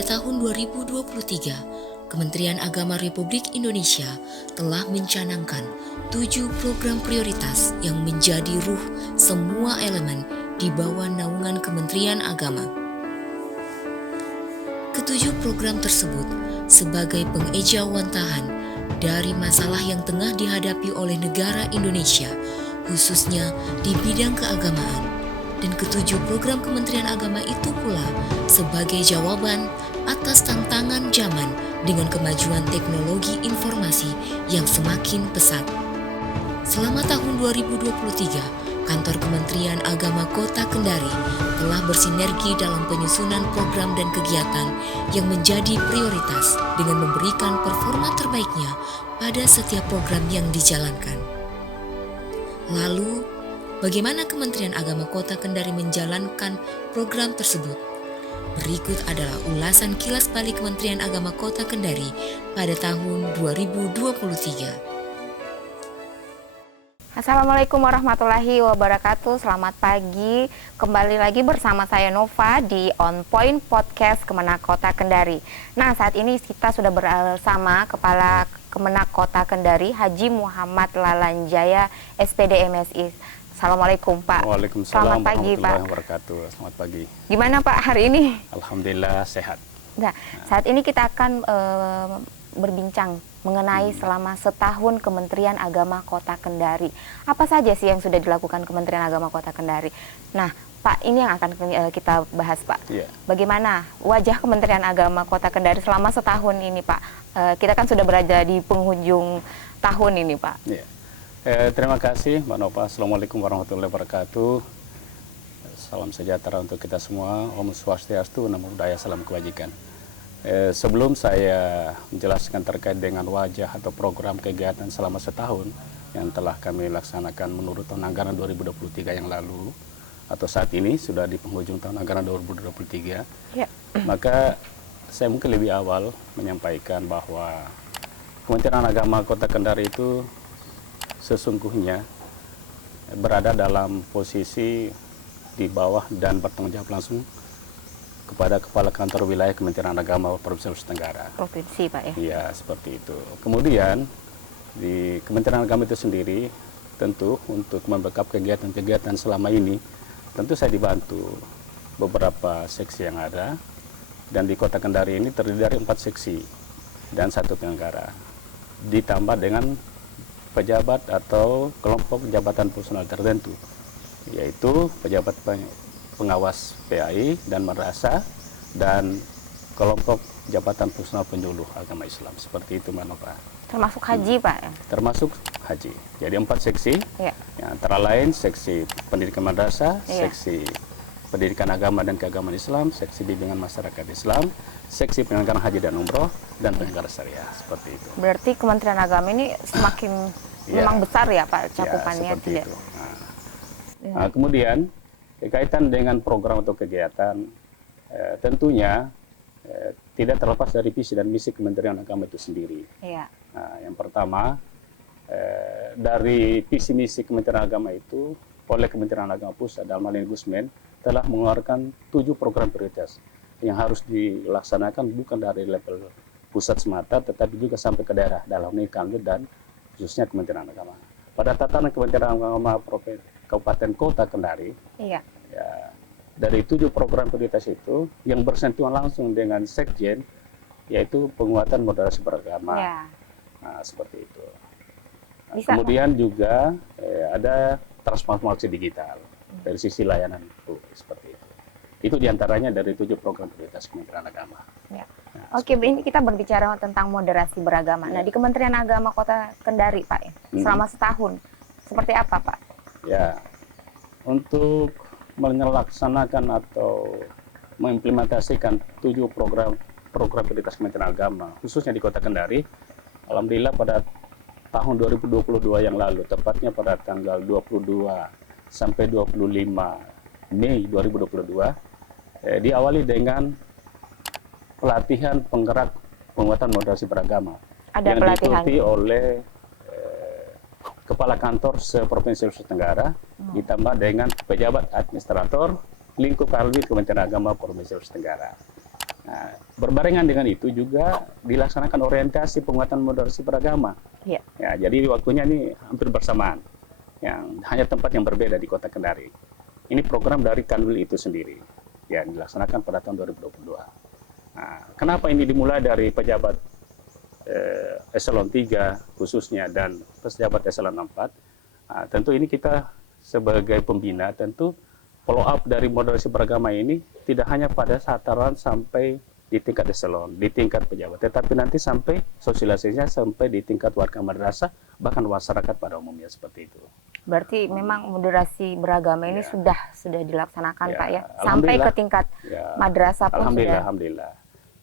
pada tahun 2023, Kementerian Agama Republik Indonesia telah mencanangkan 7 program prioritas yang menjadi ruh semua elemen di bawah naungan Kementerian Agama. Ketujuh program tersebut sebagai pengejawantahan dari masalah yang tengah dihadapi oleh negara Indonesia, khususnya di bidang keagamaan. Dan ketujuh program Kementerian Agama itu pula sebagai jawaban atas tantangan zaman dengan kemajuan teknologi informasi yang semakin pesat. Selama tahun 2023, Kantor Kementerian Agama Kota Kendari telah bersinergi dalam penyusunan program dan kegiatan yang menjadi prioritas dengan memberikan performa terbaiknya pada setiap program yang dijalankan. Lalu, bagaimana Kementerian Agama Kota Kendari menjalankan program tersebut? Berikut adalah ulasan kilas balik Kementerian Agama Kota Kendari pada tahun 2023. Assalamualaikum warahmatullahi wabarakatuh. Selamat pagi. Kembali lagi bersama saya Nova di On Point Podcast Kemenak Kota Kendari. Nah, saat ini kita sudah bersama Kepala Kemenak Kota Kendari, Haji Muhammad Lalanjaya, SPD MSI. Assalamualaikum Pak. Waalaikumsalam. Selamat pagi Pak. Selamat pagi. Gimana Pak hari ini? Alhamdulillah sehat. Nah, saat ini kita akan berbincang mengenai selama setahun Kementerian Agama Kota Kendari. Apa saja sih yang sudah dilakukan Kementerian Agama Kota Kendari? Nah, Pak, ini yang akan kita bahas, Pak. Yeah. Bagaimana wajah Kementerian Agama Kota Kendari selama setahun ini, Pak? Kita kan sudah berada di penghujung tahun ini, Pak. Yeah. Terima kasih, Mbak Nova. Assalamualaikum warahmatullahi wabarakatuh. Salam sejahtera untuk kita semua. Om Swastiastu, Namo Buddhaya, salam kebajikan. Sebelum saya menjelaskan terkait dengan wajah atau program kegiatan selama setahun yang telah kami laksanakan menurut tahun anggaran 2023 yang lalu, atau saat ini sudah di penghujung tahun anggaran 2023, ya. Maka saya mungkin lebih awal menyampaikan bahwa Kementerian Agama Kota Kendari itu sesungguhnya berada dalam posisi di bawah dan bertanggung jawab langsung kepada Kepala Kantor Wilayah Kementerian Agama Provinsi Sulawesi Tenggara. Provinsi, Pak, ya? Iya, seperti itu. Kemudian di Kementerian Agama itu sendiri tentu untuk membackup kegiatan-kegiatan selama ini, tentu saya dibantu beberapa seksi yang ada, dan di Kota Kendari ini terdiri dari 4 seksi dan 1 penyelenggara, ditambah dengan pejabat atau kelompok jabatan fungsional tertentu, yaitu pejabat pengawas PAI dan madrasah dan kelompok jabatan fungsional penyuluh agama Islam. Seperti itu, Mbak Nova. Termasuk haji, Pak? Termasuk haji. Jadi 4 seksi, ya. Antara lain seksi pendidikan madrasah, ya. Seksi pendidikan agama dan keagamaan Islam, seksi bimbingan masyarakat Islam, seksi penyelenggaraan haji dan umroh, dan penyelenggara syariah. Seperti itu. Berarti Kementerian Agama ini semakin memang besar ya, Pak, cakupannya? Seperti itu. Nah, kemudian kaitan dengan program atau kegiatan, tentunya tidak terlepas dari visi dan misi Kementerian Agama itu sendiri. Ya. Nah, yang pertama, dari visi misi Kementerian Agama itu, oleh Kementerian Agama Pusat dalam hal ini Gusmen telah mengeluarkan 7 program prioritas yang harus dilaksanakan bukan dari level pusat semata, tetapi juga sampai ke daerah dalam ini Kanwil dan khususnya Kementerian Agama. Pada tatanan Kementerian Agama Kabupaten Kota Kendari, ya, dari 7 program prioritas itu yang bersentuhan langsung dengan Sekjen, yaitu penguatan moderasi beragama. ya. Nah, seperti itu. Bisa. Kemudian juga ada transformasi digital dari sisi layanan itu, seperti itu. Itu diantaranya dari 7 program prioritas Kementerian Agama. Ya. Oke, ini kita berbicara tentang moderasi beragama. Nah, di Kementerian Agama Kota Kendari, Pak, selama setahun, seperti apa, Pak? Ya, untuk melaksanakan atau mengimplementasikan 7 program prioritas Kementerian Agama, khususnya di Kota Kendari, alhamdulillah pada tahun 2022 yang lalu, tepatnya pada tanggal 22 sampai 25 Mei 2022, diawali dengan pelatihan penggerak penguatan moderasi beragama yang diikuti oleh Kepala Kantor se-Provinsi Sulawesi Tenggara, ditambah dengan pejabat administrator lingkup Kalwi Kementerian Agama Provinsi Sulawesi Tenggara. Nah, berbarengan dengan itu juga dilaksanakan orientasi penguatan moderasi beragama. Ya. Ya, jadi waktunya ini hampir bersamaan. Yang hanya tempat yang berbeda di Kota Kendari. Ini program dari Kanwil itu sendiri yang dilaksanakan pada tahun 2022. Nah, kenapa ini dimulai dari pejabat eselon 3 khususnya dan pejabat eselon 4? Nah, tentu ini kita sebagai pembina tentu follow up dari moderasi beragama ini tidak hanya pada tataran sampai di tingkat eselon, di tingkat pejabat, tetapi nanti sampai sosialisasinya sampai di tingkat warga madrasah, bahkan masyarakat pada umumnya seperti itu. Berarti memang moderasi beragama ini sudah dilaksanakan Ya, Pak ya, sampai ke tingkat madrasah pun Alhamdulillah, sudah. Alhamdulillah.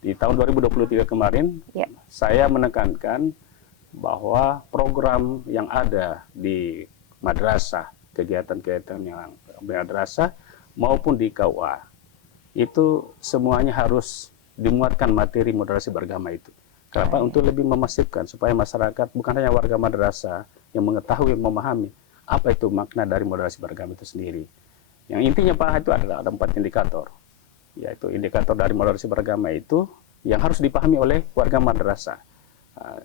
Di tahun 2023 kemarin, saya menekankan bahwa program yang ada di madrasah, kegiatan-kegiatan yang madrasah maupun di KUA, itu semuanya harus dimuatkan materi moderasi beragama itu. Kenapa? Untuk lebih memasifkan supaya masyarakat bukan hanya warga madrasah yang mengetahui, memahami apa itu makna dari moderasi beragama itu sendiri. Yang intinya Pak itu adalah ada 4 indikator, yaitu indikator dari moderasi beragama itu yang harus dipahami oleh warga madrasah,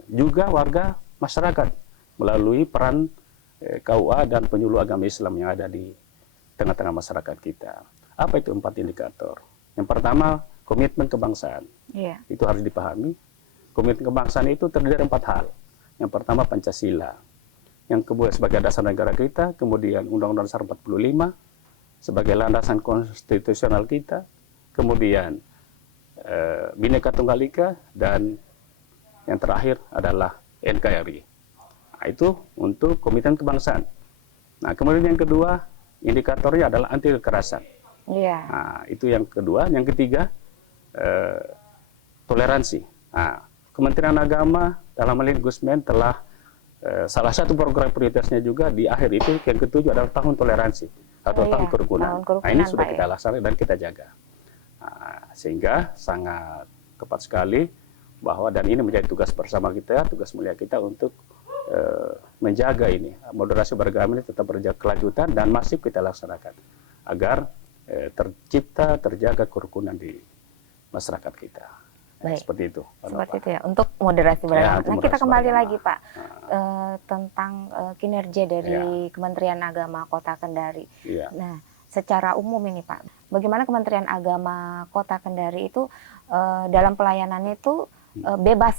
juga warga masyarakat melalui peran KUA dan penyuluh agama Islam yang ada di tengah-tengah masyarakat kita. Apa itu 4 indikator? Yang pertama, komitmen kebangsaan. Itu harus dipahami. Komitmen kebangsaan itu terdiri dari 4 hal. Yang pertama Pancasila, yang kedua sebagai dasar negara kita, kemudian Undang-Undang Dasar 45 sebagai landasan konstitusional kita, kemudian Bhinneka Tunggal Ika, dan yang terakhir adalah NKRI. Nah, itu untuk komitmen kebangsaan. Nah, kemudian yang kedua indikatornya adalah anti kekerasan. Nah, itu yang kedua. Yang ketiga toleransi. Nah, Kementerian Agama dalam hal ini Gusmen telah salah satu program prioritasnya juga di akhir itu yang ketujuh adalah tahun toleransi atau tahun kerukunan. Nah, ini sudah kita laksanakan dan kita jaga. Nah, sehingga sangat tepat sekali bahwa dan ini menjadi tugas bersama kita, tugas mulia kita untuk menjaga ini moderasi beragama ini tetap berkelanjutan dan masif kita laksanakan agar terjaga kerukunan di masyarakat kita. Baik. Seperti itu. Seperti itu ya, untuk moderasi beragama. Nah, kita kembali lagi Pak tentang kinerja dari Kementerian Agama Kota Kendari. Nah, secara umum ini Pak, bagaimana Kementerian Agama Kota Kendari itu dalam pelayanannya itu bebas.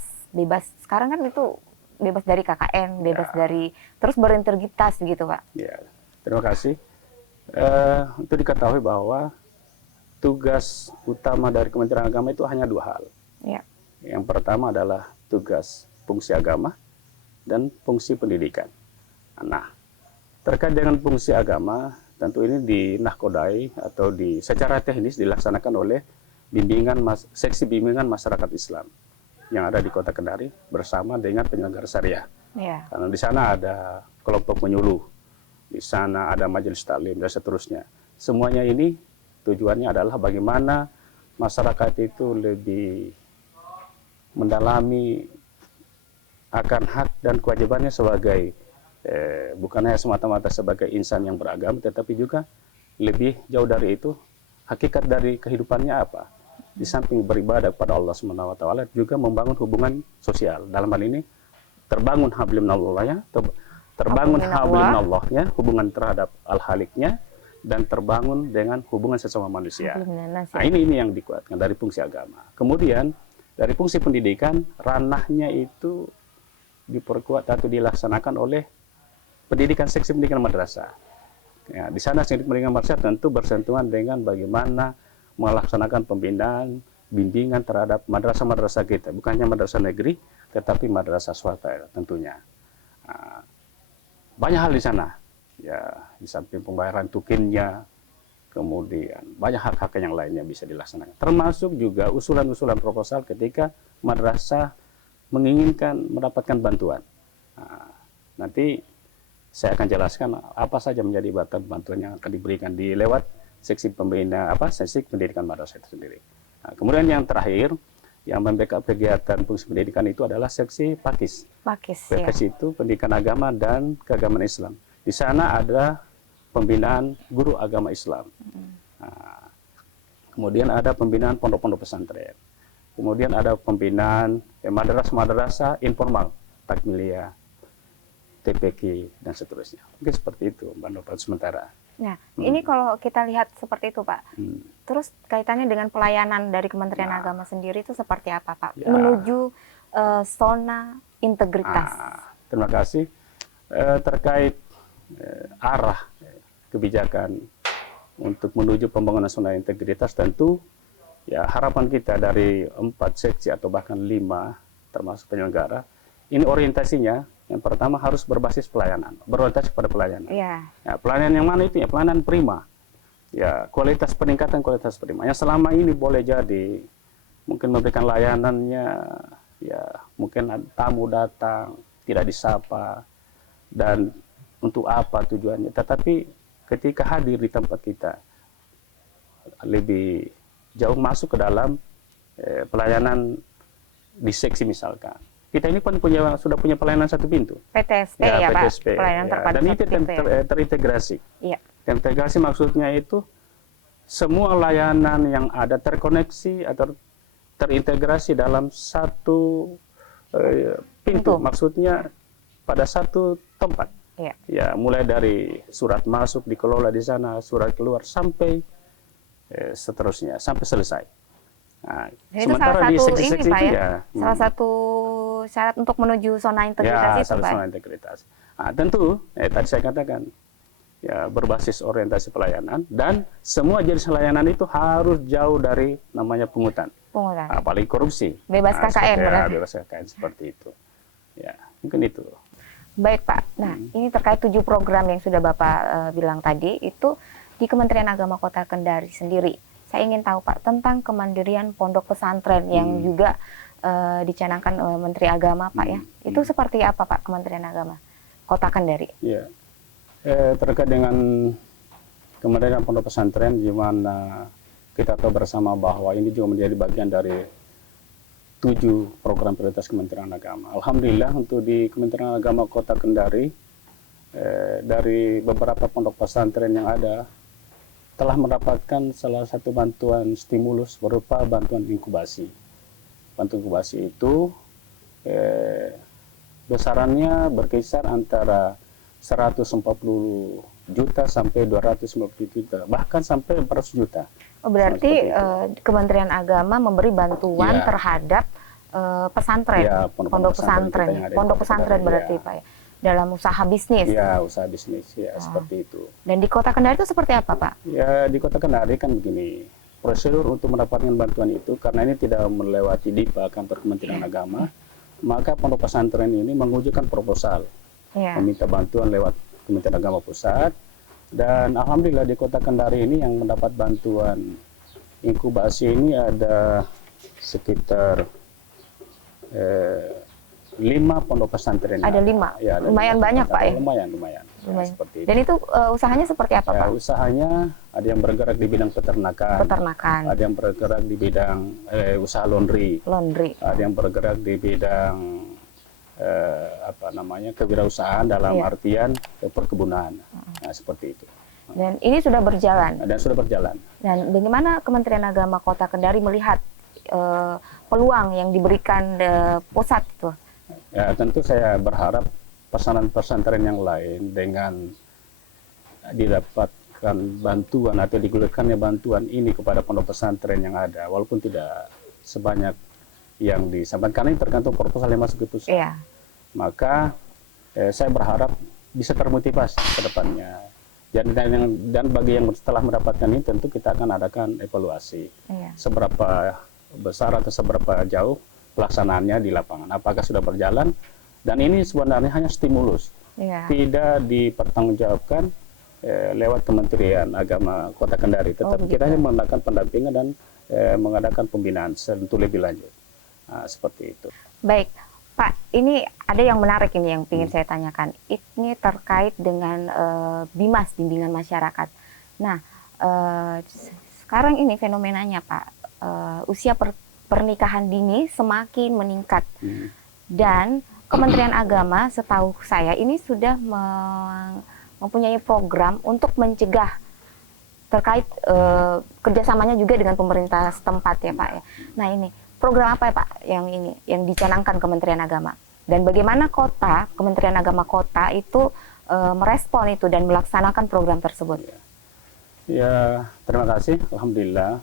Sekarang kan itu bebas dari KKN, bebas dari terus berintegritas gitu Pak. Ya, terima kasih. Untuk diketahui bahwa tugas utama dari Kementerian Agama itu hanya 2 hal. Yang pertama adalah tugas fungsi agama dan fungsi pendidikan. Nah, terkait dengan fungsi agama, tentu ini dinahkodai atau secara teknis dilaksanakan oleh seksi bimbingan masyarakat Islam yang ada di Kota Kendari bersama dengan penyelenggara syariah. Karena di sana ada kelompok penyuluh, di sana ada majelis taklim dan seterusnya. Semuanya ini tujuannya adalah bagaimana masyarakat itu lebih mendalami akan hak dan kewajibannya sebagai bukan hanya semata-mata sebagai insan yang beragama, tetapi juga lebih jauh dari itu hakikat dari kehidupannya apa. Di samping beribadah kepada Allah SWT juga membangun hubungan sosial. Dalam hal ini terbangun hablum minallah, terbangun hablum minallahnya, hubungan terhadap al-haliknya, dan terbangun dengan hubungan sesama manusia. Nah, ini yang dikuatkan dari fungsi agama. Kemudian dari fungsi pendidikan, ranahnya itu diperkuat atau dilaksanakan oleh pendidikan seksi pendidikan madrasah. Ya, di sana seksi pendidikan madrasah tentu bersentuhan dengan bagaimana melaksanakan pembinaan, bimbingan terhadap madrasah-madrasah kita, bukan hanya madrasah negeri, tetapi madrasah swasta tentunya. Nah, banyak hal di sana, ya di samping pembayaran tukinnya, kemudian banyak hak-hak yang lainnya bisa dilaksanakan. Termasuk juga usulan-usulan proposal ketika madrasah menginginkan mendapatkan bantuan. Nah, nanti saya akan jelaskan apa saja menjadi bantuan yang akan diberikan di lewat seksi seksi pendidikan madrasah itu sendiri. Nah, kemudian yang terakhir yang membackup kegiatan fungsi pendidikan itu adalah seksi PAKIS. PAKIS itu pendidikan agama dan keagamaan Islam. Di sana ada pembinaan guru agama Islam. Nah, kemudian ada pembinaan pondok-pondok pesantren, kemudian ada pembinaan madrasah informal, takmiliyah, TPQ, dan seterusnya. Mungkin seperti itu, Mbak Nova, sementara. Nah, ini kalau kita lihat seperti itu, Pak. Terus kaitannya dengan pelayanan dari Kementerian Agama sendiri itu seperti apa, Pak? Ya. Menuju zona integritas. Terima kasih. Terkait arah kebijakan untuk menuju pembangunan zona integritas, tentu ya harapan kita dari 4 seksi atau bahkan 5 termasuk penyelenggara, ini orientasinya yang pertama harus berbasis pelayanan, berorientasi pada pelayanan. Iya. Ya, pelayanan yang mana itu ya? Pelayanan prima. Ya, peningkatan kualitas prima. Yang selama ini boleh jadi mungkin memberikan layanannya, ya mungkin tamu datang tidak disapa dan untuk apa tujuannya. Tetapi ketika hadir di tempat kita lebih jauh masuk ke dalam pelayanan di seksi misalkan. Kita ini kan sudah punya pelayanan satu pintu. PTSP ya, PTSP, Pak. Pelayanan terpadu dan itu terintegrasi. Iya. Terintegrasi maksudnya itu semua layanan yang ada terkoneksi atau terintegrasi dalam satu pintu. Maksudnya pada satu tempat. Iya. Ya, mulai dari surat masuk dikelola di sana, surat keluar sampai seterusnya sampai selesai. Nah, sementara di seksi-seksi Pak, ya, salah satu syarat untuk menuju zona integritas itu, Pak. Zona integritas. Nah, tentu tadi saya katakan ya berbasis orientasi pelayanan dan semua jenis layanan itu harus jauh dari namanya pungutan. Apalagi korupsi. Bebas KKN, ya, bebas KKN seperti itu. Ya, mungkin itu. Baik, Pak. Nah, ini terkait 7 program yang sudah Bapak bilang tadi, itu di Kementerian Agama Kota Kendari sendiri. Saya ingin tahu, Pak, tentang kemandirian pondok pesantren yang juga dicanangkan Menteri Agama, Pak, ya. Itu seperti apa, Pak, Kementerian Agama Kota Kendari? Ya, terkait dengan kemandirian pondok pesantren, di mana kita tahu bersama bahwa ini juga menjadi bagian dari 7 program prioritas Kementerian Agama. Alhamdulillah untuk di Kementerian Agama Kota Kendari, dari beberapa pondok pesantren yang ada, telah mendapatkan salah satu bantuan stimulus berupa bantuan inkubasi. Bantuan inkubasi itu besarannya berkisar antara 140 juta sampai 250 juta, bahkan sampai 400 juta. Berarti Kementerian Agama memberi bantuan terhadap pesantren, pondok pesantren berarti, Pak, ya, dalam usaha bisnis. Ya, usaha bisnis ya, seperti itu. Dan di Kota Kendari itu seperti apa, Pak? Ya, di Kota Kendari kan begini, prosedur untuk mendapatkan bantuan itu karena ini tidak melewati DIPA, kantor Kementerian Agama, maka pondok pesantren ini mengujukan proposal, meminta bantuan lewat Kementerian Agama Pusat. Dan alhamdulillah di Kota Kendari ini yang mendapat bantuan inkubasi ini ada sekitar 5 pondok pesantren. Ada 5? Ya, lumayan banyak, Pak, ya? Lumayan. Ya, seperti itu. Dan itu usahanya seperti apa, Pak? Usahanya ada yang bergerak di bidang peternakan. Ada yang bergerak di bidang usaha laundry. Ada yang bergerak di bidang kewirausahaan dalam artian perkebunan. Nah, seperti itu. Dan ini sudah berjalan. Dan bagaimana Kementerian Agama Kota Kendari melihat peluang yang diberikan pusat itu? Ya, tentu saya berharap pesantren yang lain dengan didapatkan bantuan atau digulirkannya bantuan ini kepada pondok pesantren yang ada, walaupun tidak sebanyak yang disampaikan, karena ini tergantung proposal yang masuk ke pusat. Iya. Maka saya berharap bisa termotivasi ke depannya. Dan bagi yang setelah mendapatkan ini tentu kita akan adakan evaluasi. Seberapa besar atau seberapa jauh pelaksanaannya di lapangan. Apakah sudah berjalan? Dan ini sebenarnya hanya stimulus. Tidak dipertanggungjawabkan lewat Kementerian Agama Kota Kendari. Tetapi kita hanya mengadakan pendampingan dan mengadakan pembinaan tentu lebih lanjut. Nah, seperti itu. Baik. Pak, ini ada yang menarik ini yang ingin saya tanyakan. Ini terkait dengan BIMAS, bimbingan masyarakat. Nah, sekarang ini fenomenanya, Pak, usia pernikahan dini semakin meningkat. Dan Kementerian Agama, setahu saya, ini sudah mempunyai program untuk mencegah terkait kerjasamanya juga dengan pemerintah setempat ya Pak ya. Nah ini program apa ya Pak yang dicanangkan Kementerian Agama, dan bagaimana Kementerian Agama Kota itu merespon itu dan melaksanakan program tersebut? Ya, terima kasih. Alhamdulillah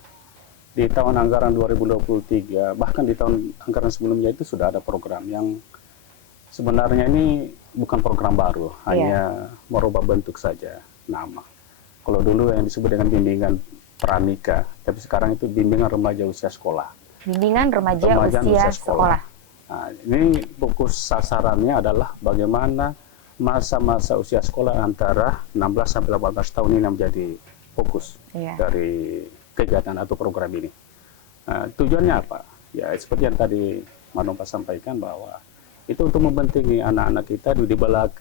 di tahun anggaran 2023 bahkan di tahun anggaran sebelumnya itu sudah ada program yang sebenarnya ini bukan program baru, hanya merubah bentuk saja nama. Kalau dulu yang disebut dengan bimbingan pranikah, tapi sekarang itu bimbingan remaja usia sekolah. Bimbingan remaja usia sekolah. Nah, ini fokus sasarannya adalah bagaimana masa-masa usia sekolah antara 16 sampai 18 tahun ini menjadi fokus dari kegiatan atau program ini. Nah, tujuannya apa? Ya seperti yang tadi Manova sampaikan bahwa itu untuk membentengi anak-anak kita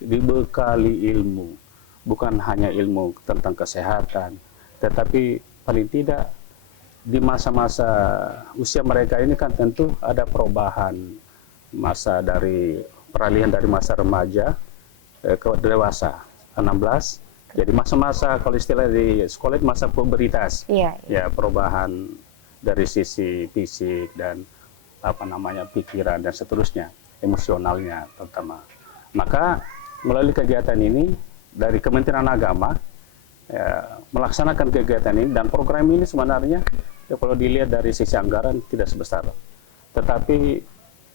dibekali ilmu, bukan hanya ilmu tentang kesehatan, tetapi paling tidak di masa-masa usia mereka ini kan tentu ada perubahan masa dari peralihan dari masa remaja ke dewasa 16. Jadi masa-masa kalau istilah di sekolah itu masa pubertas. Ya perubahan dari sisi fisik dan pikiran dan seterusnya, emosionalnya terutama. Maka melalui kegiatan ini dari Kementerian Agama melaksanakan kegiatan ini, dan program ini sebenarnya kalau dilihat dari sisi anggaran tidak sebesar, tetapi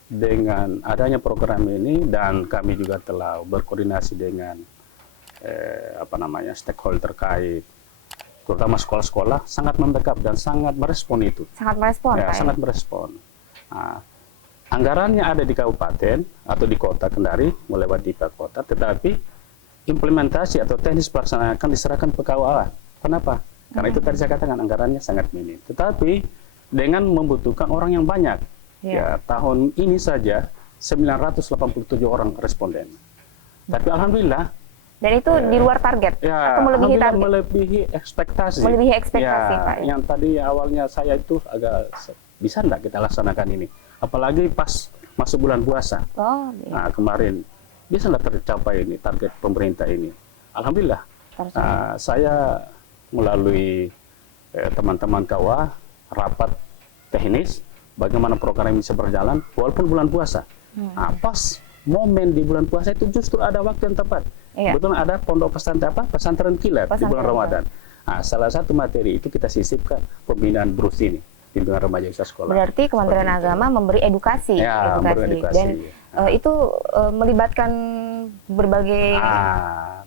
dengan adanya program ini dan kami juga telah berkoordinasi dengan stakeholder terkait, terutama sekolah-sekolah, sangat membackup dan sangat merespon itu. Sangat merespon, ya, sangat merespon. Nah, anggarannya ada di kabupaten atau di kota Kendari melewat DIPA kota, tetapi implementasi atau teknis pelaksanaan akan diserahkan ke KUA. Kenapa? Karena itu tadi saya katakan anggarannya sangat minim. Tetapi dengan membutuhkan orang yang banyak. Ya, tahun ini saja 987 orang responden. Tapi alhamdulillah. Dan itu di luar target atau melebihi target? Melebihi ekspektasi. Melebihi ekspektasi, ya, Pak. Yang tadi awalnya saya itu agak bisa enggak kita laksanakan ini. Apalagi pas masuk bulan puasa. Nah, kemarin bisa enggak tercapai ini target pemerintah ini. Alhamdulillah. Saya melalui teman-teman KUA rapat teknis bagaimana program ini bisa berjalan walaupun bulan puasa. Nah, pas momen di bulan puasa itu justru ada waktu yang tepat. Betul, ada pondok pesantren kilat di bulan Ramadan. Nah, salah satu materi itu kita sisipkan pembinaan BRUS ini, bimbingan remaja usia sekolah. Berarti Kementerian Agama memberi edukasi, dan itu melibatkan berbagai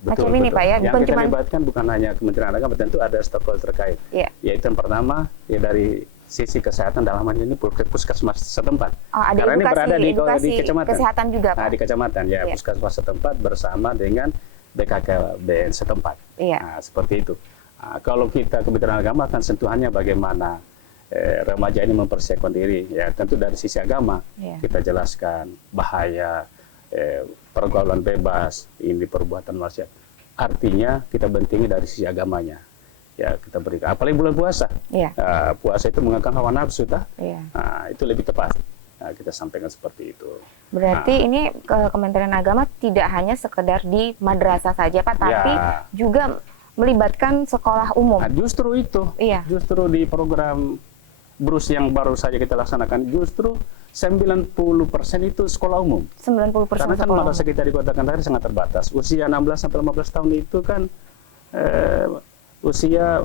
macam ini Pak ya. Yang kita libatkan bukan hanya Kementerian Agama, tentu ada stakeholder terkait. Yaitu yang pertama ya dari sisi kesehatan, dalam hal ini puskesmas setempat. Ada karena edukasi, ini berada di kecamatan. Kesehatan juga, Pak. Nah, di kecamatan ya, puskesmas setempat bersama dengan BKKBN setempat. Nah, seperti itu. Nah, kalau kita Kementerian Agama akan sentuhannya bagaimana remaja ini mempersiapkan diri, ya tentu dari sisi agama kita jelaskan bahaya pergaulan bebas, ini perbuatan maksiat. Artinya kita bentengi dari sisi agamanya. Ya kita berikan, apalagi bulan puasa. Puasa itu mengangkat hawa nafsu, nah, itu lebih tepat. Nah, kita sampaikan seperti itu. Berarti ini Kementerian Agama tidak hanya sekedar di madrasah saja Pak, tapi juga melibatkan sekolah umum. Nah, justru itu, justru di program BRUS yang baru saja kita laksanakan, justru 90% itu sekolah umum. 90% karena kan madrasah kita di Kota Kendari sangat terbatas. Usia 16 sampai 15 tahun itu kan usia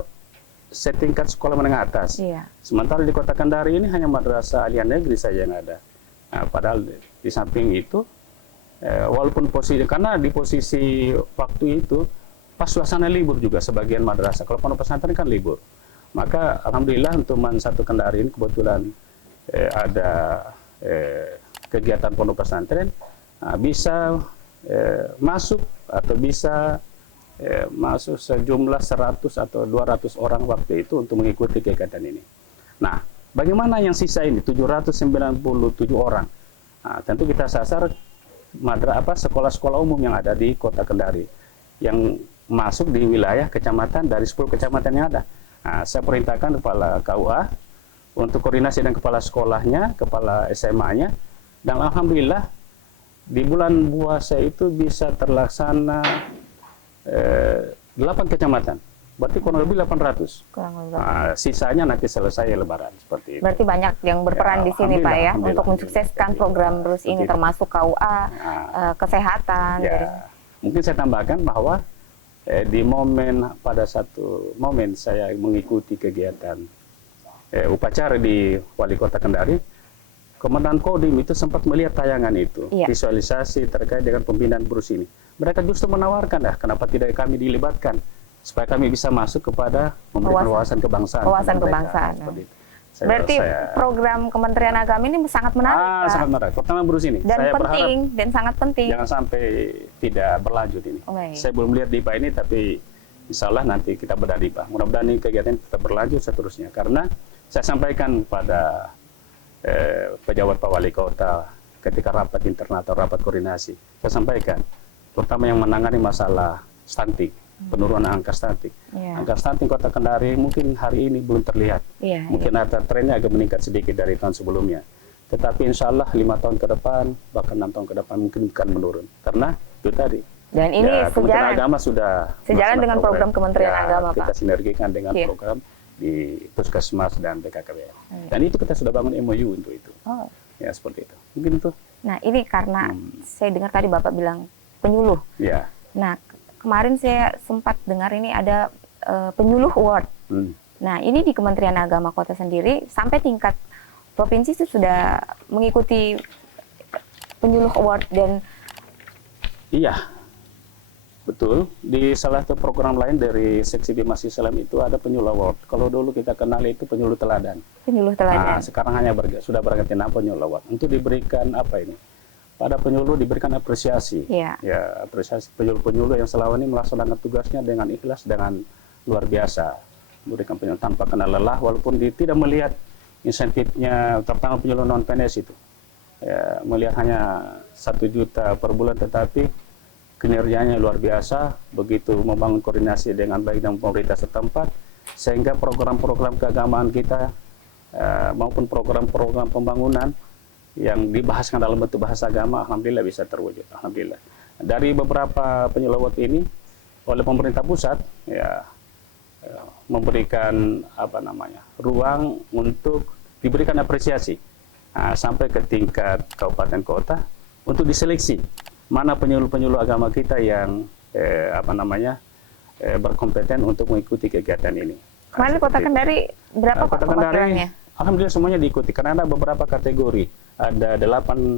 setingkat sekolah menengah atas. Sementara di Kota Kendari ini hanya madrasah aliyah negeri saja yang ada. Nah, padahal di samping itu, walaupun karena di posisi waktu itu pas suasana libur juga sebagian madrasah. Kalau pondok pesantren kan libur. Maka alhamdulillah untuk Man 1 Kendari ini kebetulan ada kegiatan pondok pesantren bisa masuk atau bisa masuk sejumlah 100 atau 200 orang waktu itu untuk mengikuti kegiatan ini. Nah, bagaimana yang sisa ini 797 orang? Nah, tentu kita sasar sekolah-sekolah umum yang ada di Kota Kendari yang masuk di wilayah kecamatan dari 10 kecamatan yang ada. Nah, saya perintahkan kepala KUA untuk koordinasi dengan kepala sekolahnya, kepala SMA-nya, dan alhamdulillah di bulan puasa itu bisa terlaksana 8 kecamatan berarti kurang lebih 800. Kurang lebih. Sisanya nanti selesai Lebaran seperti itu. Berarti banyak yang berperan di sini Pak ya untuk mensukseskan program BRUS ini, termasuk KUA, kesehatan. Ya, mungkin saya tambahkan bahwa di pada satu momen saya mengikuti kegiatan upacara di Wali Kota Kendari, Komandan Kodim itu sempat melihat tayangan itu, visualisasi terkait dengan pembinaan BRUS ini. Mereka justru menawarkan, kenapa tidak kami dilibatkan, supaya kami bisa masuk kepada memberikan wawasan kebangsaan. Wawasan kebangsaan. Berarti program Kementerian Agama ini sangat menarik, Pak. Sangat menarik. Pertama BRUS ini. Dan saya penting, dan sangat penting. Jangan sampai tidak berlanjut ini. Saya belum lihat DIPA ini, tapi insya Allah nanti kita bedah DIPA. Mudah-mudahan ini kegiatan tetap berlanjut seterusnya. Karena saya sampaikan pada pejabat Pak Wali Kota ketika rapat internal atau rapat koordinasi, saya sampaikan, terutama yang menangani masalah stunting, penurunan angka stunting. Angka stunting Kota Kendari mungkin hari ini belum terlihat. Mungkin ada trennya agak meningkat sedikit dari tahun sebelumnya. Tetapi insya Allah 5 tahun ke depan, bahkan 6 tahun ke depan mungkin akan menurun. Karena itu tadi. Dan ini Kementerian Agama sudah sejalan dengan program Kementerian Agama, Pak. Kita sinergikan dengan program di Puskesmas dan BKKBN. Dan itu kita sudah bangun MOU untuk itu. Ya, seperti itu. Mungkin itu. Nah, ini karena saya dengar tadi Bapak bilang penyuluh. Nah, kemarin saya sempat dengar ini ada penyuluh award. Nah, ini di Kementerian Agama Kota sendiri sampai tingkat provinsi itu sudah mengikuti penyuluh award dan betul. Di salah satu program lain dari Seksi Bimas Islam itu ada penyuluh award. Kalau dulu kita kenal itu penyuluh teladan. Penyuluh teladan. Sekarang hanya sudah berganti nama penyuluh award. Untuk diberikan apa ini? Pada penyuluh diberikan apresiasi. Ya, apresiasi penyuluh-penyuluh yang selama ini melaksanakan tugasnya dengan ikhlas, dengan luar biasa. Memberikan penyuluh tanpa kena lelah, walaupun tidak melihat insentifnya, terutama penyuluh non PNS itu. Ya, melihat hanya 1 juta per bulan, tetapi kinerjanya luar biasa, begitu membangun koordinasi dengan baik dengan pemerintah setempat, sehingga program-program keagamaan kita maupun program-program pembangunan yang dibahaskan dalam bentuk bahasa agama, alhamdulillah bisa terwujud. Alhamdulillah. Dari beberapa penyuluh ini oleh pemerintah pusat memberikan ruang untuk diberikan apresiasi sampai ke tingkat kabupaten kota untuk diseleksi mana penyuluh-penyuluh agama kita yang berkompeten untuk mengikuti kegiatan ini. Kemarin Kota Kendari berapa Kota Kendari? Alhamdulillah semuanya diikuti karena ada beberapa kategori, ada 7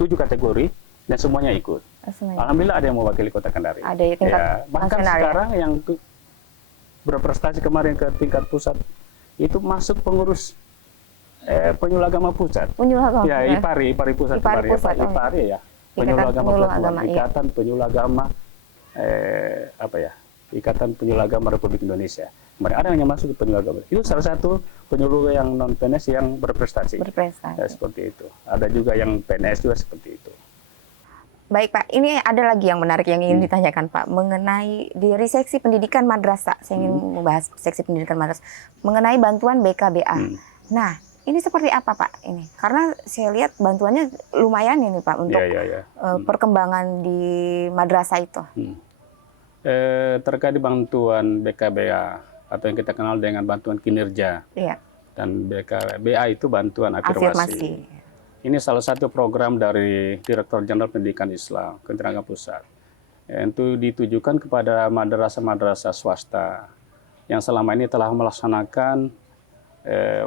kategori dan semuanya ikut. Alhamdulillah ada yang mewakili Kota Kendari. Ada tingkat bahkan nasional, sekarang yang berprestasi kemarin ke tingkat pusat itu masuk pengurus penyuluh agama pusat. Penyuluh agama. Ya, IPARI pusat kemarin. IPARI ya. Penyuluh agama Persatuan, Ikatan Penyuluh Agama Ikatan Penyuluh Agama Republik Indonesia. Kemarin ada yang masuk ke penyuluh agama. Itu salah satu penyuluh yang non PNS yang berprestasi. Ya, seperti itu. Ada juga yang PNS juga seperti itu. Baik Pak, ini ada lagi yang menarik yang ingin ditanyakan Pak mengenai dari seksi pendidikan madrasah. Saya ingin membahas seksi pendidikan madrasah mengenai bantuan BKBA. Nah, ini seperti apa Pak ini? Karena saya lihat bantuannya lumayan ini Pak untuk perkembangan di madrasah itu. Terkait bantuan BKBA atau yang kita kenal dengan bantuan kinerja dan BKBA itu bantuan afirmasi. Ini salah satu program dari Direktur Jenderal Pendidikan Islam Kementerian Agama Pusat. Itu ditujukan kepada madrasah-madrasah swasta yang selama ini telah melaksanakan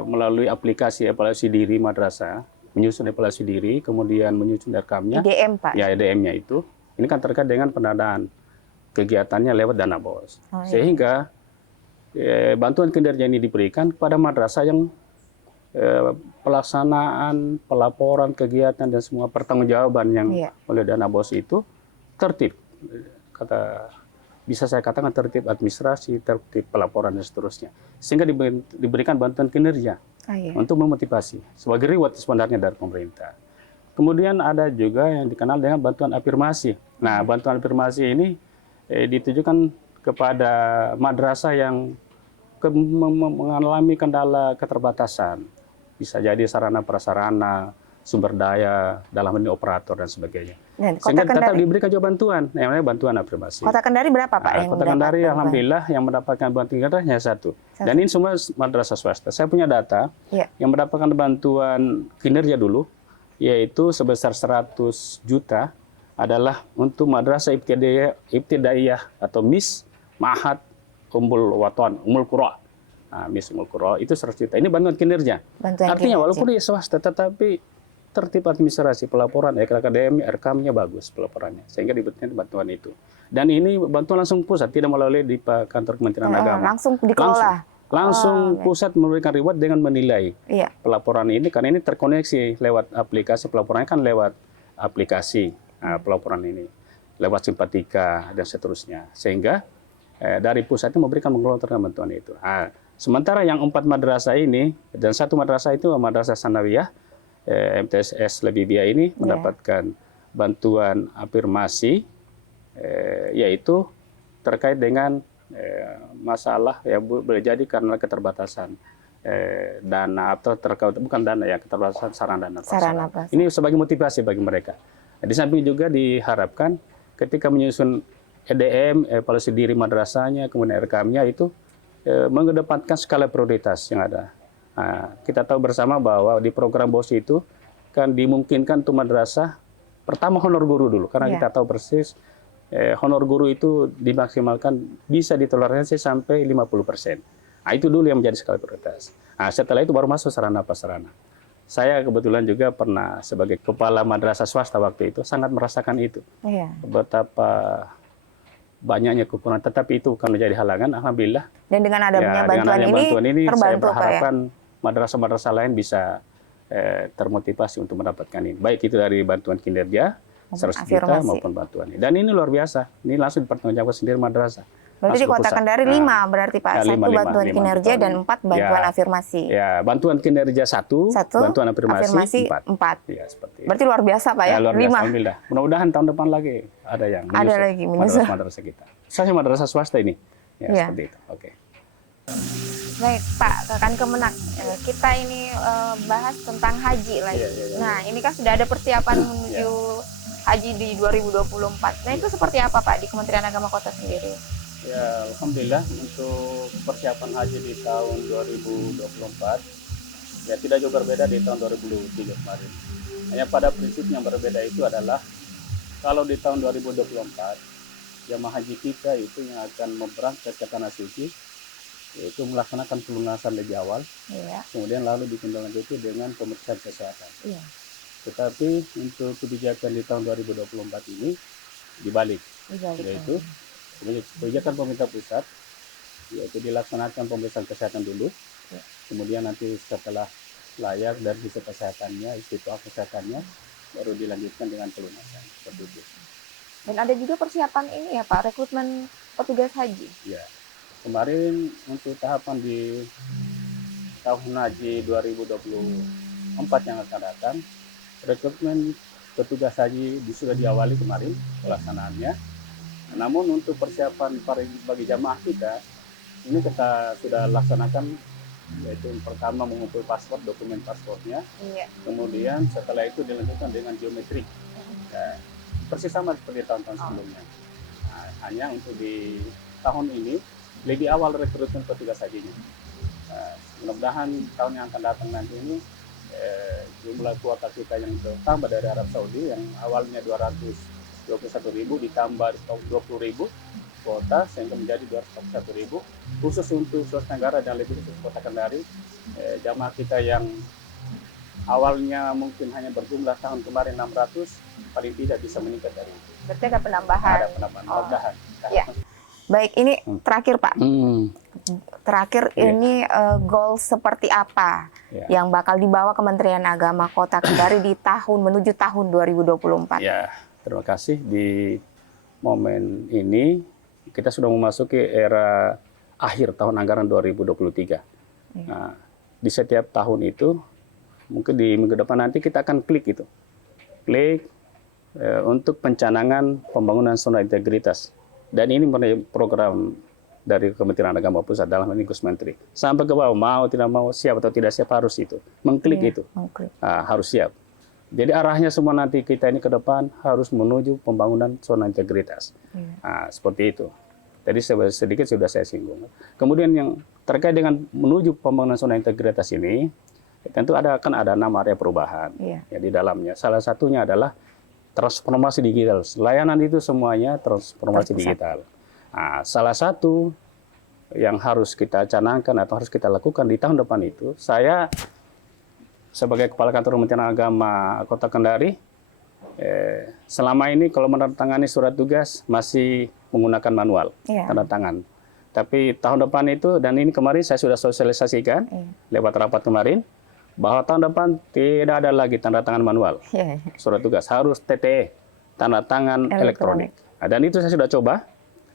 melalui aplikasi evaluasi diri madrasah, menyusun evaluasi diri, kemudian menyusun rekamnya. IDM, Pak? Ya, IDM-nya itu. Ini kan terkait dengan pendanaan kegiatannya lewat dana BOS. Sehingga bantuan kinerja ini diberikan kepada madrasah yang pelaksanaan, pelaporan kegiatan, dan semua pertanggungjawaban yang oleh dana BOS itu tertib. Bisa saya katakan tertib administrasi, tertib pelaporan dan seterusnya. Sehingga diberikan bantuan kinerja untuk memotivasi sebagai reward sebenarnya dari pemerintah. Kemudian ada juga yang dikenal dengan bantuan afirmasi. Nah, bantuan afirmasi ini ditujukan kepada madrasah yang mengalami kendala keterbatasan. Bisa jadi sarana prasarana, sumber daya, dalam ini operator dan sebagainya. Dan Sehingga Kota tetap Kendari, diberikan juga bantuan, yang namanya bantuan afirmasi. Kota Kendari berapa Pak yang Kota Kendari mendapat alhamdulillah yang mendapatkan bantuan kinerja hanya satu. Satu. Dan ini semua madrasah swasta. Saya punya data Iya. yang mendapatkan bantuan kinerja dulu, yaitu sebesar 100 juta adalah untuk madrasah ibtidaiyah atau MIS Ma'had Ummul Watan, Ummul Qura. Nah, MIS Ummul Qura itu 100 juta. Ini bantuan kinerja. Bantuan Artinya kinerja. walaupun dia swasta, tetapi tertib administrasi pelaporan akademi, rekamnya bagus pelaporannya, sehingga diberikan bantuan itu. Dan ini bantuan langsung pusat, tidak melalui di kantor Kementerian Agama. Langsung dikelola. Langsung pusat memberikan reward dengan menilai Iya. pelaporan ini, karena ini terkoneksi lewat aplikasi, pelaporannya kan lewat aplikasi pelaporan ini, lewat Simpatika dan seterusnya, sehingga dari pusat itu memberikan menggelontorkan bantuan itu. Sementara yang 4 madrasah ini dan 1 madrasah itu madrasah sanawiyah MTSS Lebibia ini mendapatkan bantuan afirmasi, yaitu terkait dengan masalah ya boleh jadi karena keterbatasan dana atau bukan dana ya, keterbatasan sarana dan prasarana. Ini sebagai motivasi bagi mereka. Di samping juga diharapkan ketika menyusun EDM, evaluasi diri madrasahnya, kemudian RKM-nya itu mengedepankan skala prioritas yang ada. Nah, kita tahu bersama bahwa di program BOS itu kan dimungkinkan untuk madrasah pertama honor guru dulu, karena kita tahu persis honor guru itu dimaksimalkan bisa ditoleransi sampai 50%. Nah, itu dulu yang menjadi skala prioritas. Nah, setelah itu baru masuk sarana prasarana. Saya kebetulan juga pernah sebagai kepala madrasah swasta waktu itu sangat merasakan itu. Betapa banyaknya kekurangan, tetapi itu bukan menjadi halangan, alhamdulillah. Dan dengan adanya bantuan ini terbantu, saya berharapkan madrasah-madrasah lain bisa termotivasi untuk mendapatkan ini. Baik itu dari bantuan kinerja, 100 juta maupun bantuan ini. Dan ini luar biasa. Ini langsung dipertanggungjawabkan sendiri madrasah. Berarti di Kota Kendari 5 berarti Pak. 1 bantuan kinerja dan 4 bantuan afirmasi. Ya, bantuan kinerja 1, bantuan afirmasi 4. Ya, seperti itu. Berarti luar biasa Pak ya, luar 5. Biasa, alhamdulillah. Mudah-mudahan tahun depan lagi ada yang menyusul madrasah kita. Saya madrasah swasta ini. Ya, seperti itu. Oke. Baik Pak, Kakan Kemenak, kita ini bahas tentang haji lagi. Nah, ini kan sudah ada persiapan menuju haji di 2024. Nah, itu seperti apa Pak di Kementerian Agama Kota sendiri? Ya, alhamdulillah untuk persiapan haji di tahun 2024 ya tidak jauh berbeda di tahun 2023 kemarin. Hanya pada prinsip yang berbeda itu adalah kalau di tahun 2024 jamaah haji kita itu yang akan berangkat ke tanah suci yaitu melaksanakan pelunasan lebih awal, kemudian lalu ditindaklanjuti dengan pemeriksaan kesehatan. Tetapi untuk kebijakan di tahun 2024 ini dibalik. Yaitu kebijakan pemerintah pusat yaitu dilaksanakan pemeriksaan kesehatan dulu, kemudian nanti setelah layak dan riset kesehatannya, istiqomah kesehatannya, baru dilanjutkan dengan pelunasan seperti itu. Dan ada juga persiapan ini ya Pak, rekrutmen petugas haji. Ya, kemarin untuk tahapan di tahun haji 2024 yang akan datang, rekrutmen petugas haji sudah diawali kemarin pelaksanaannya. Namun untuk persiapan bagi jamaah kita, ini kita sudah laksanakan, yaitu pertama mengumpul paspor, dokumen paspornya, kemudian setelah itu dilanjutkan dengan biometrik. Ya, persis sama seperti tahun-tahun sebelumnya. Nah, hanya untuk di tahun ini lebih awal rekrutmen petugas hajinya. Mudah-mudahan tahun yang akan datang nanti ini jumlah kuota kita yang bertambah dari Arab Saudi yang awalnya 221.000 ditambah 20.000 kuota sehingga menjadi 241.000 khusus untuk Sulawesi Tenggara dan lebih khusus Kota Kendari. Jamaah kita yang awalnya mungkin hanya berjumlah tahun kemarin 600 paling tidak bisa meningkat dari itu. Berarti ada penambahan. Ada penambahan. Mudah-mudahan. Ya. Baik, ini terakhir Pak. Terakhir ini goal seperti apa yang bakal dibawa Kementerian Agama Kota Kendari di menuju tahun 2024? Ya, terima kasih. Di momen ini kita sudah memasuki era akhir tahun anggaran 2023. Nah, di setiap tahun itu mungkin di minggu depan nanti kita akan klik untuk pencanangan pembangunan zona integritas. Dan ini program dari Kementerian Agama Pusat dalam ini Gus Menteri. Sampai ke bawah, mau tidak mau, siap atau tidak siap harus itu. Mengklik itu. Harus siap. Jadi arahnya semua nanti kita ini ke depan harus menuju pembangunan zona integritas. Nah, seperti itu. Tadi sedikit sudah saya singgung. Kemudian yang terkait dengan menuju pembangunan zona integritas ini, tentu akan ada 6 area perubahan ya di dalamnya. Salah satunya adalah transformasi digital. Layanan itu semuanya transformasi digital. Nah, salah satu yang harus kita canangkan atau harus kita lakukan di tahun depan itu, saya sebagai Kepala Kantor Kementerian Agama Kota Kendari, selama ini kalau menandatangani surat tugas masih menggunakan manual, tanda tangan. Tapi tahun depan itu, dan ini kemarin saya sudah sosialisasikan lewat rapat kemarin, bahwa tahun depan tidak ada lagi tanda tangan manual. Surat tugas harus TTE, tanda tangan elektronik. Nah, dan itu saya sudah coba.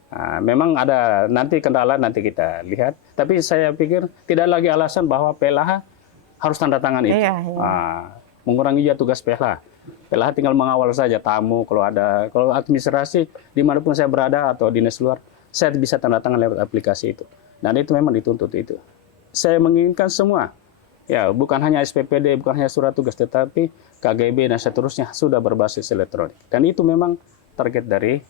Nah, memang ada nanti kendala, nanti kita lihat. Tapi saya pikir tidak lagi alasan bahwa PLH harus tanda tangan itu. Nah, mengurangi juga tugas PLH. PLH tinggal mengawal saja tamu, kalau administrasi dimanapun saya berada atau dinas luar, saya bisa tanda tangan lewat aplikasi itu. Dan itu memang dituntut itu. Saya menginginkan semua, ya bukan hanya SPPD, bukan hanya surat tugas, tetapi KGB dan seterusnya sudah berbasis elektronik. Dan itu memang target dari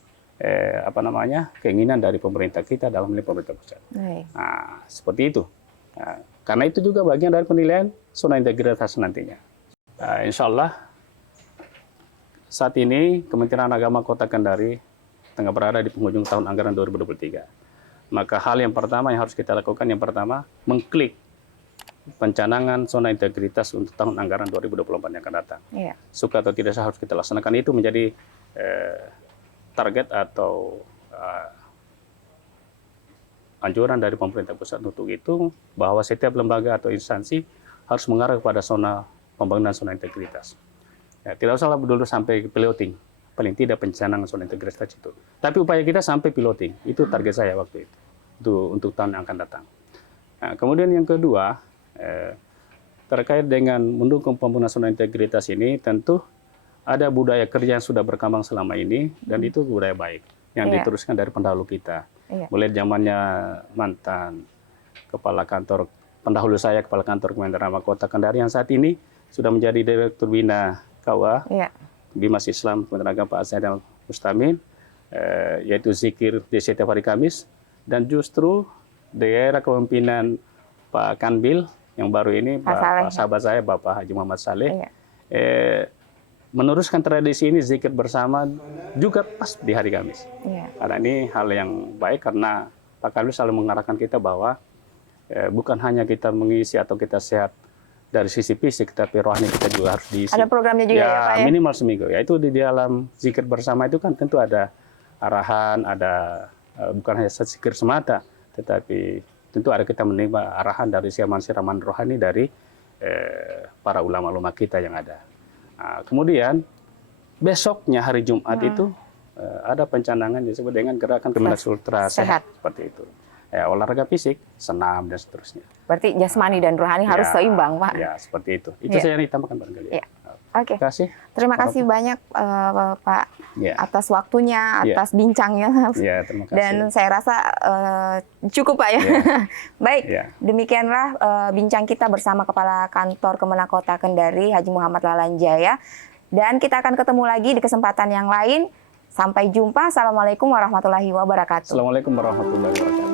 keinginan dari pemerintah kita dalam hal pemerintah pusat. Nah, seperti itu. Nah, karena itu juga bagian dari penilaian zona integritas nantinya. Nah, insya Allah saat ini Kementerian Agama Kota Kendari tengah berada di penghujung tahun anggaran 2023. Maka hal yang pertama yang harus kita lakukan, yang pertama mengklik pencanangan zona integritas untuk tahun anggaran 2024 yang akan datang. Suka atau tidak harus kita laksanakan, itu menjadi target atau anjuran dari pemerintah pusat untuk itu, bahwa setiap lembaga atau instansi harus mengarah kepada pembangunan zona integritas. Ya, tidak usah dulu sampai piloting, paling tidak pencanangan zona integritas itu. Tapi upaya kita sampai piloting, itu target saya waktu itu untuk tahun yang akan datang. Nah, kemudian yang kedua, terkait dengan mendukung pembangunan zona integritas ini, tentu ada budaya kerja yang sudah berkembang selama ini, dan itu budaya baik yang diteruskan dari pendahulu kita. Mulai zamannya mantan kepala kantor, pendahulu saya kepala kantor Kementerian Agama Kota Kendari yang saat ini sudah menjadi Direktur Bina KUA, Bimas Islam Kementerian Agama Pak Zainal Mustamin, yaitu zikir di setiap hari Kamis, dan justru di era kepemimpinan Pak Kanbil yang baru ini, Pak sahabat saya Bapak Haji Muhammad Saleh, meneruskan tradisi ini zikir bersama juga pas di hari Kamis. Karena ini hal yang baik, karena Pak Kanbil selalu mengarahkan kita bahwa bukan hanya kita mengisi atau kita sehat dari sisi fisik, tapi rohani kita juga harus diisi. Ada programnya juga ya Pak ya? Minimal seminggu. Ya, itu di dalam zikir bersama itu kan tentu ada arahan, ada bukan hanya zikir semata, tetapi tentu ada kita menerima arahan dari siraman rohani dari para ulama-ulama kita yang ada. Nah, kemudian besoknya hari Jumat itu ada pencanangan disebut dengan gerakan Kemenak Ultra Sehat, seperti itu. Ya, olahraga fisik, senam dan seterusnya. Berarti jasmani dan rohani harus seimbang, Pak. Ya, seperti itu. Itu saya ditambahkan barangkali. Oke. Terima kasih banyak Pak atas waktunya, atas bincangnya. Terima kasih. Dan saya rasa cukup Pak ya. Baik, demikianlah bincang kita bersama Kepala Kantor Kemenak Kota Kendari Haji Muhammad Lalanjaya. Dan kita akan ketemu lagi di kesempatan yang lain. Sampai jumpa. Assalamualaikum warahmatullahi wabarakatuh. Assalamualaikum warahmatullahi wabarakatuh.